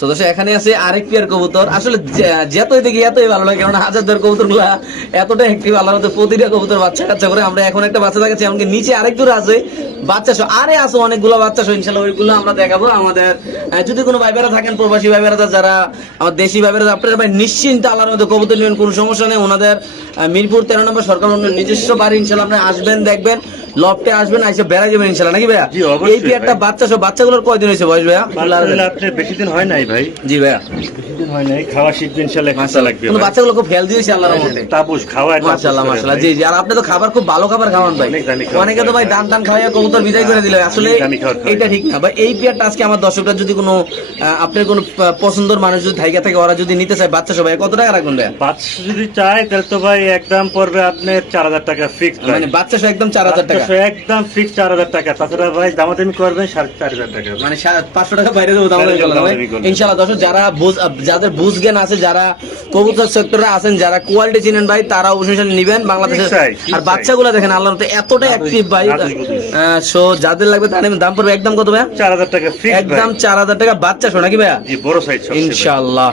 সদস্য এখানে আছে আরেক পেয়ার কবুতর। আসলে যতই দেখি এতই ভালো লাগে, কারণ হাজারদার কবুতর গুলা এতটা একটি ভালো হতো, প্রতিটা কবুতর বাচ্চা কাচ্চা করে। আমরা এখন একটা বাচ্চা দেখাচ্ছি, এমনকি নিচে আরেক দূর আছে বাচ্চা সহ, আরে আছে অনেকগুলো বাচ্চা সহ, ইনশাল্লাহ ওইগুলো আমরা দেখাবো। আমাদের যদি কোনো ভাইবেরা থাকেন, প্রবাসী ভাইবেরা যারা, আমার দেশি ভাইবেরা, আপনারা ভাই নিশ্চিন্ত আল্লাহর মধ্যে কবুতর নেবেন, কোনো সমস্যা নেই। ওনাদের মিরপুর 13 নম্বর সরকার নিজস্ব বাড়ি, ইনশাল্লাহ আপনি আসবেন, দেখবেন, লফটে আসবেন, এসে বেড়া যাবেন ইনশাল্লাহ, নাকি ভাইয়া? এই পেয়ারটা বাচ্চা সব, বাচ্চাগুলোর কয়দিন হয়েছে বয়স ভাইয়া? আপনার বেশি দিন হয় নাই ভাই। জি ভাইয়া, বেশি দিন হয় নাই, খাওয়া শিখবে ইনশাআল্লাহ, খাওয়া লাগবে। কোন বাচ্চাগুলো খুব হেলদি হয়েছে আল্লাহর রহমতে, তাপস খাওয়া, মাশাআল্লাহ মাশাআল্লাহ। জি জি, আর আপনি তো খাবার খুব ভালো খাবার খাওয়ান ভাই, অনেকে তো ভাই দান টান খাওয়া কবুতর বিদায় করে দিল, আসলে এটা ঠিক না ভাই। এই পেয়ারটা আজকে আমার দর্শকরা যদি কোনো আপনার কোনো পছন্দের মানুষ যদি থাইকা থাকে, ওরা যদি নিতে চায় বাচ্চা সবাই, কত টাকা রাখবেন ভাই? বাচ্চা যদি চায় তাহলে তো ভাই একদম পড়বে আপনার 4000 টাকা ফিক্স, মানে বাচ্চা সহ একদম 4000 টাকা, একদম ফিক্স 4000 টাকা। তাছাড়া ভাই দামাদামি করবেন 4500 টাকা, মানে 500 টাকা বাইরে দেবো দামাদামি করলাম ভাই ইনশাআল্লাহ। দর্শক যারা যাদের বুঝ জ্ঞান আছে, যারা কবুতর সেক্টরে আছেন, যারা কোয়ালিটি চিনেন ভাই, তারা অবশ্যই নিবেন বাংলাদেশে। আর বাচ্চাগুলো দেখেন আল্লাহর মতো এতটা অ্যাক্টিভ ভাই, সো যাদের লাগবে তার দাম পড়বে একদম কত ভাই? 4000 টাকা ফিক্স, একদম 4000 টাকা বাচ্চা শো, নাকি ভাইয়া? জি, বড় সাইজ ইনশাআল্লাহ।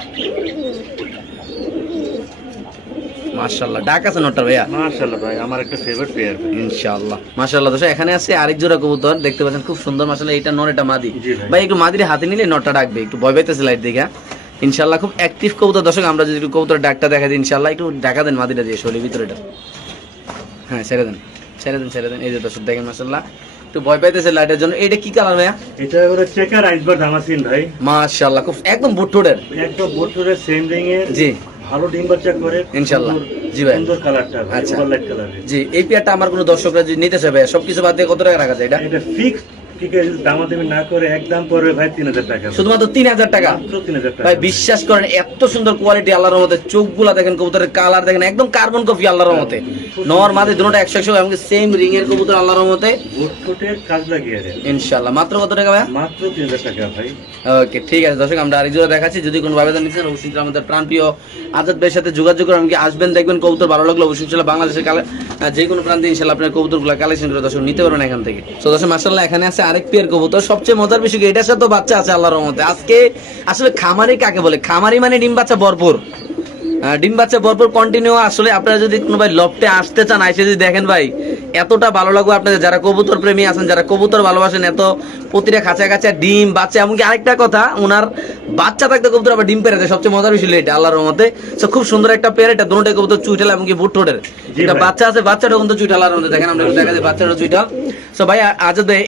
মাশাআল্লাহ, ডাক আছে নটটা ভাইয়া? মাশাআল্লাহ ভাই, আমার একটা ফেভারিট পেয়ার ইনশাআল্লাহ। মাশাআল্লাহ দর্শক, এখানে আছে আরেক জোড়া কবুতর, দেখতে পাচ্ছেন খুব সুন্দর। মাশাআল্লাহ, এটা নর, এটা মাদি ভাই। একটু মাদির হাতে নিলে নটটা ডাকবে, একটু ভয় পাইতেছে লাইট দেখা। ইনশাআল্লাহ খুব অ্যাক্টিভ কবুতর। দর্শক আমরা যদি একটু কবুতর ডাকটা দেখা দিই ইনশাআল্লাহ, একটু দেখা দেন মাদিটা দিয়ে শরীরের ভিতরে এটা। হ্যাঁ, ছেড়ে দেন ছেড়ে দেন ছেড়ে দেন। এই যে দর্শক দেখেন মাশাআল্লাহ একটু ভয় পাইতেছে লাইটের জন্য। এটা কি কালার ভাইয়া? এটা হলো চেকার আইসবার দামাসিন ভাই। মাশাআল্লাহ, খুব একদম বুটটোডের, একদম বুটটোডের সেম রিং এর। জি, ভালো ডিম বাচ্চা করে ইনশাআল্লাহ। জি ভাই, সুন্দর কালারটা, আচ্ছা লাইট কালার। জি, এই পেয়ারটা আমার কোনো দর্শকরা যদি নিতে চায় ভাই, সবকিছু বাদ দিয়ে কত টাকা রাখা যায় এটা? এটা ফিক্স দামাদামি না করে একদম পড়বে ভাই 3000 টাকা, শুধুমাত্র 3000 টাকা। মাত্র 3000 টাকা ভাই বিশ্বাস করেন, এত সুন্দর কোয়ালিটি আল্লাহর রহমতে। চোখগুলা দেখেন, কবুতরের কালার দেখেন, একদম কার্বন কপি আল্লাহর রহমতে। নর মাদি দুটোটা 100 এমনকি সেম রিং এর কবুতর আল্লাহর রহমতে। বুটটোটের কাজ লাগিয়ে রে ইনশাআল্লাহ। মাত্র কত টাকা ভাই? মাত্র 3000 টাকা ভাই। ওকে, ঠিক আছে দর্শক, আমরা আরেক জোড়া দেখাচ্ছি। যদি কোনো ভাবে নিচ্ছেন, অবশ্যই আমাদের প্রাণপ্রিয় আজাদ ভাইয়ের সাথে যোগাযোগ করে আমাকে আসবেন, দেখবেন কবুতর ভালো লাগলো অবশ্যই ইনশাআল্লাহ বাংলাদেশের যে কোনো প্রান্তে ইনশাআল্লাহ আপনার কবুতরগুলো কালেকশন করে দর্শক নিতে পারবেন এখান থেকে। তো দর্শক মাশাআল্লাহ, এখানে আছে আরেক পেয়ার কবুতর। সবচেয়ে মজার বিষয় কি, এটার সাথে বাচ্চা আছে আল্লাহর রহমতে। আজকে আসলে খামারি কাকে বলে? খামারি মানে ডিম বাচ্চা ভরপুর, ডিম বাচ্চা ভরপুর কন্টিনিউ। আসলে আপনারা যদি কোনো ভাই লফটে আসতে চান, এসে যদি দেখেন ভাই, এতটা ভালো লাগবে আপনাদের, যারা কবুতর প্রেমী আছেন, যারা কবুতর ভালোবাসেন। এত প্রতিটা খাঁচা খাঁচা ডিম বাচ্চা। এমনকি আরেকটা কথা, ওনার বাচ্চা থাকতে কবুতর আবার ডিম পেরে দেয়। সবচেয়ে মজার বিষয় এটা আল্লাহর রহমতে। সো খুব সুন্দর একটা পেয়ার। এটা দুটোটাই কবুতর চুইটাল, এমনকি বুটটোডের। এটা বাচ্চা আছে, বাচ্চাটা কিন্তু চুইটাল আল্লাহর রহমতে। দেখেন আমরা দেখা যায় বাচ্চাটা চুইটাল। সো ভাই আজাদ ভাই